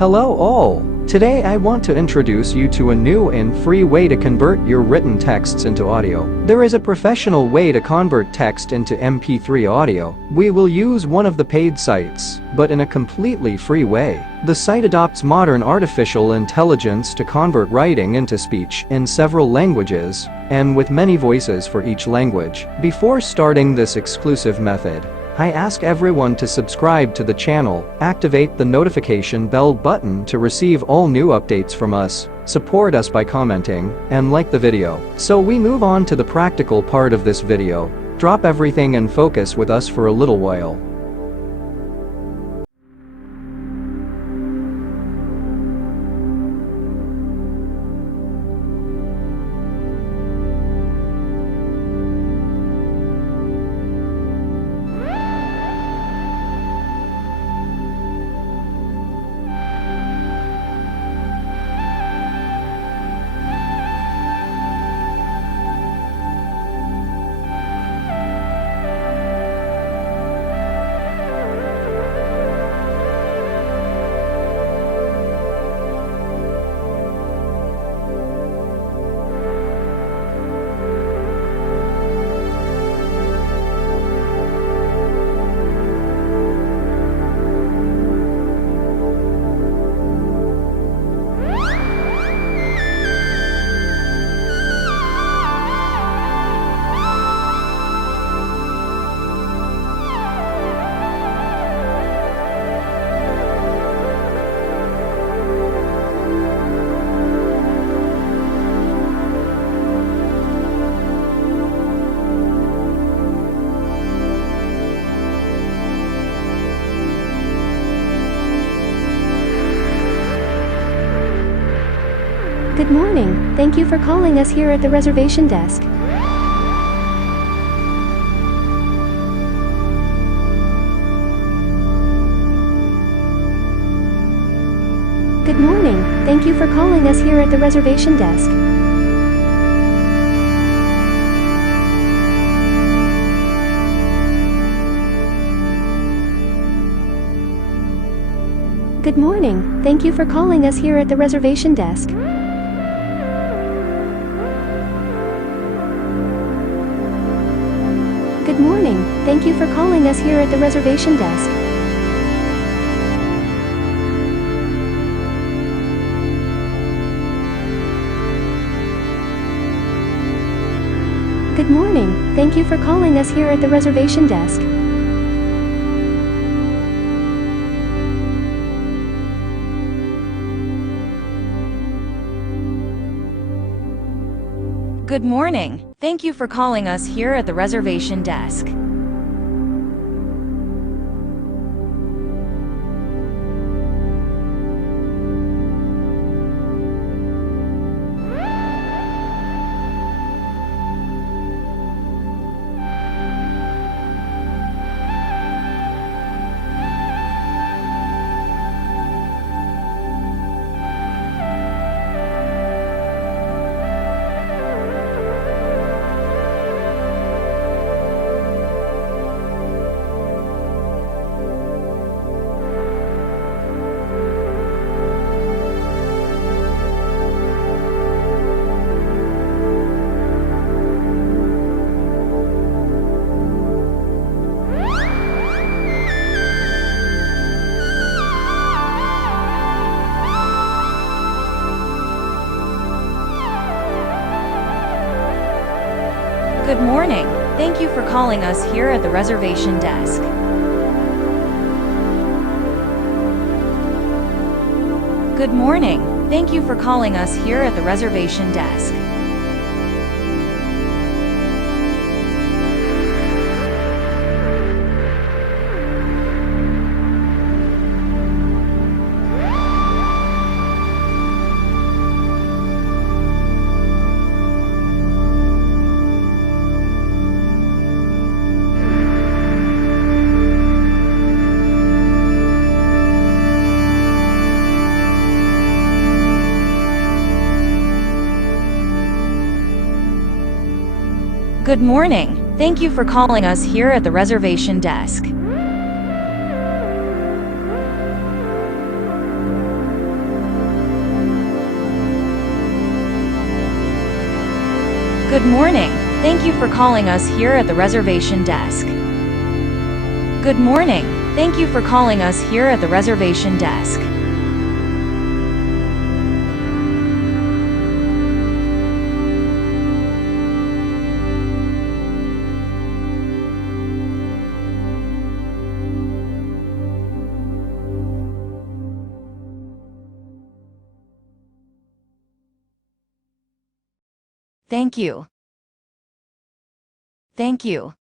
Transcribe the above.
Hello all! Today I want to introduce you to a new and free way to convert your written texts into audio. There is a professional way to convert text into MP3 audio. We will use one of the paid sites, but in a completely free way. The site adopts modern artificial intelligence to convert writing into speech in several languages, and with many voices for each language. Before starting this exclusive method, I ask everyone to subscribe to the channel, activate the notification bell button to receive all new updates from us, support us by commenting, and like the video. So we move on to the practical part of this video. Drop everything and focus with us for a little while. Good morning. Thank you for calling us here at the reservation desk. Good morning. Thank you for calling us here at the reservation desk. Good morning. Thank you for calling us here at the reservation desk. Good morning. Thank you for calling us here at the reservation desk. Good morning. Thank you for calling us here at the reservation desk. Good morning. Thank you for calling us here at the reservation desk. Good morning. Thank you for calling us here at the reservation desk. Good morning. Thank you for calling us here at the reservation desk. Good morning. Thank you for calling us here at the reservation desk. Good morning. Thank you for calling us here at the reservation desk. Good morning. Thank you for calling us here at the reservation desk. Thank you. Thank you.